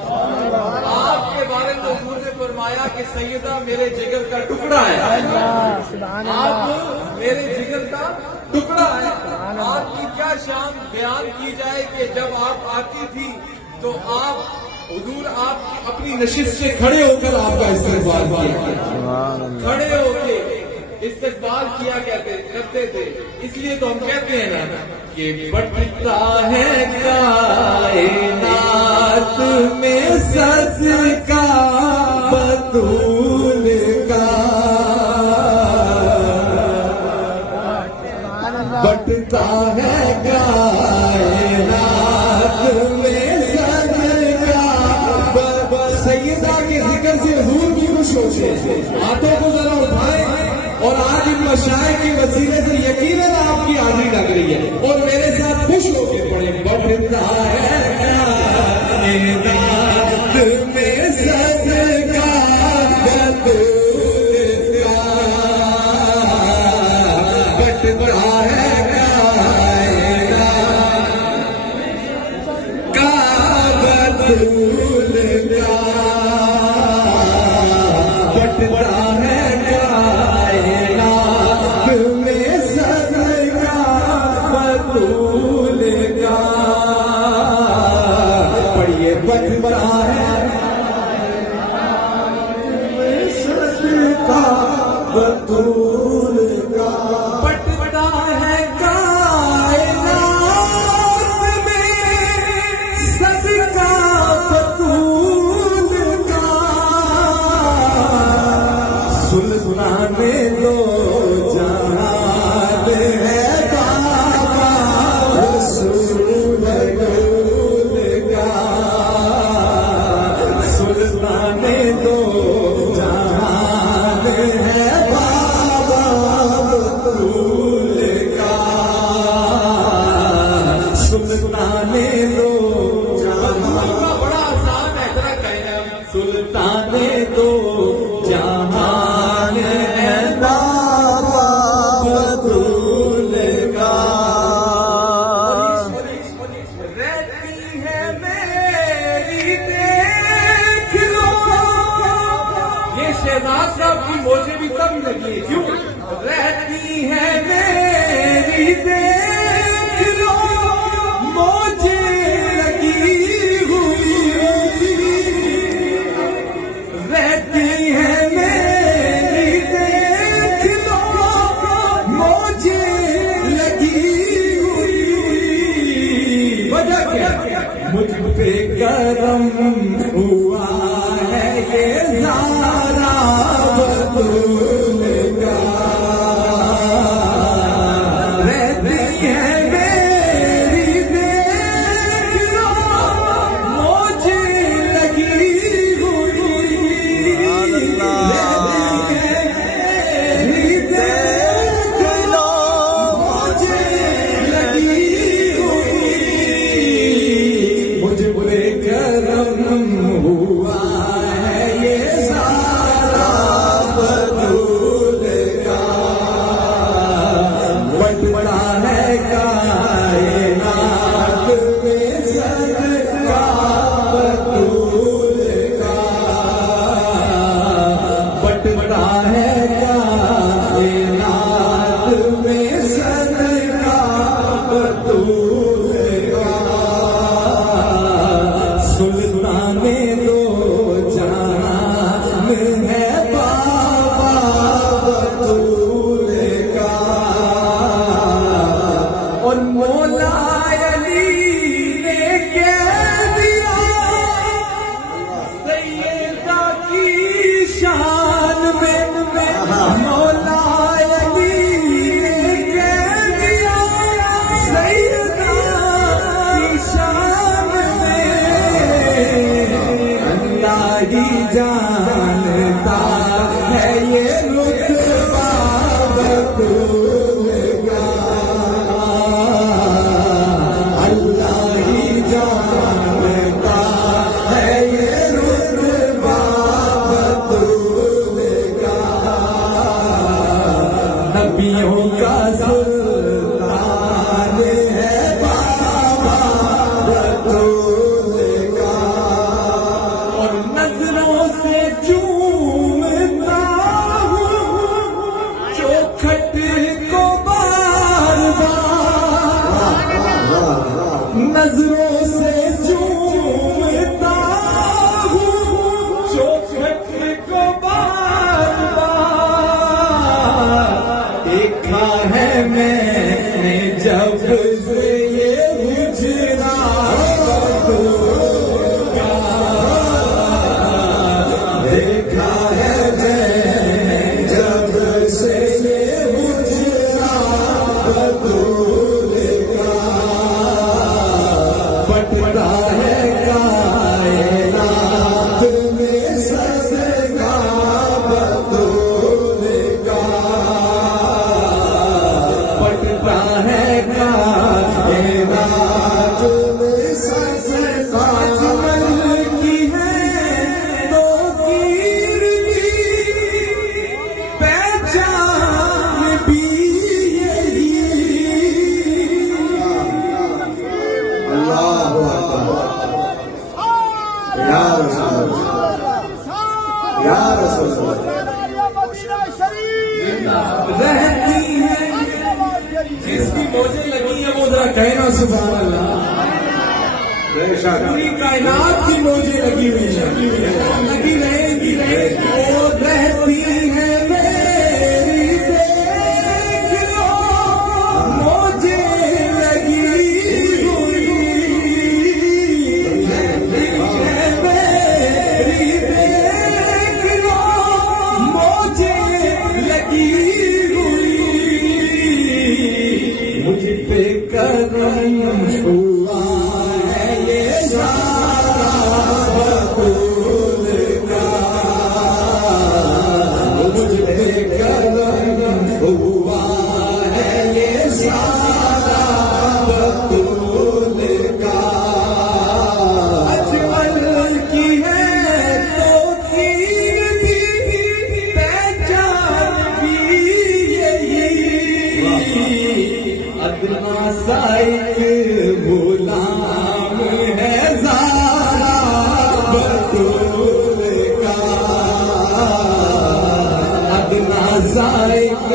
आपके बारे में हुजूर ने फरमाया कि सैयदा मेरे जिगर का टुकड़ा है। आप मेरे जिगर का टुकड़ा है। आपकी क्या शान बयान की जाए कि जब आप आती थी तो आप हुजूर आप अपनी नशिस्त से खड़े होकर आपका इस्तेमाल किया, खड़े होकर इस्तेमाल किया करते थे। इसलिए तो हम कहते हैं ना कि बढ़ता है कायनात में सदका बतूल का, बढ़ता है कायनात में सदका। सैयदा के जिक्र से हुजूर भी खुश होते हैं। हाथों को जरा उठाएं और आज इन मशाइख के वसीले से यकीनन आपकी हाजिरी लग रही है और मेरे साथ खुश होकर पड़े। बढ़ता है कायनात में सदका बतूल का, बढ़ता है कायनात का बतूल का, बढ़ता है बढ़ता है सदका बतूल का, बढ़ता है कायनात में सदका बतूल का। सुल्ताने दो जहान है बाबा रसूल का, सुल्ताने दो जहान है बाबा बतूल का, सुल्ताने दो जहान। बड़ा आसान है, जरा कहना सुल्ताने दो जहान है बाबा बतूल का। रहती है मेरी देख लो, ये शहनाज साहब की मुझे भी तब लगी है। क्यों? रहती है मेरी देख लो मुझे लगी हुई, रहती है मेरी देख लो मुझे लगी हुई। वजह क्या? मुझ पे करम हुआ है ये ज़ारा बतूल का, रहती है मेरी देख लो मुझे लगी हुई, रहती है मेरी देख लो मुझे लगी हुई। मुझे बुरे करम हुआ है ये सारा बतूल का, बढ़ता है कायनात में सदका बतूल का, बढ़ता है कायनात में सदका बतूल का। सुल्ताने दो जहान है बाबा बतूल का, और मौला अली ने कह दिया सैयदा की शान में, मौला अली ने कह दिया सैयदा की शान में। अल्लाह ही जानता है ये रुतबा बतूल का, अल्लाह ही जानता है ये रुतबा बतूल का। नबियों का सुल्तान है बाबा बतूल का, या रसूल या रसूल रहती है जिसकी मौजें लगी है वो जरा कहना सुभान अल्लाह। बेशक पूरी कायनात की मौजें लगी हुई है, लगी रहेगी वो रहती है मेरी देख लो मौजें लगी हुई है मेरी देख लो मौजें लगी हुई मुझ पे करम हुआ है ये सारा बतूल का मुझ पे करम हुआ है ये सारा बतूल का अजमल की है तो तीर भी पहचान भी यही अदना साइक गुलाम है ज़ारा बतूल का अदना साइक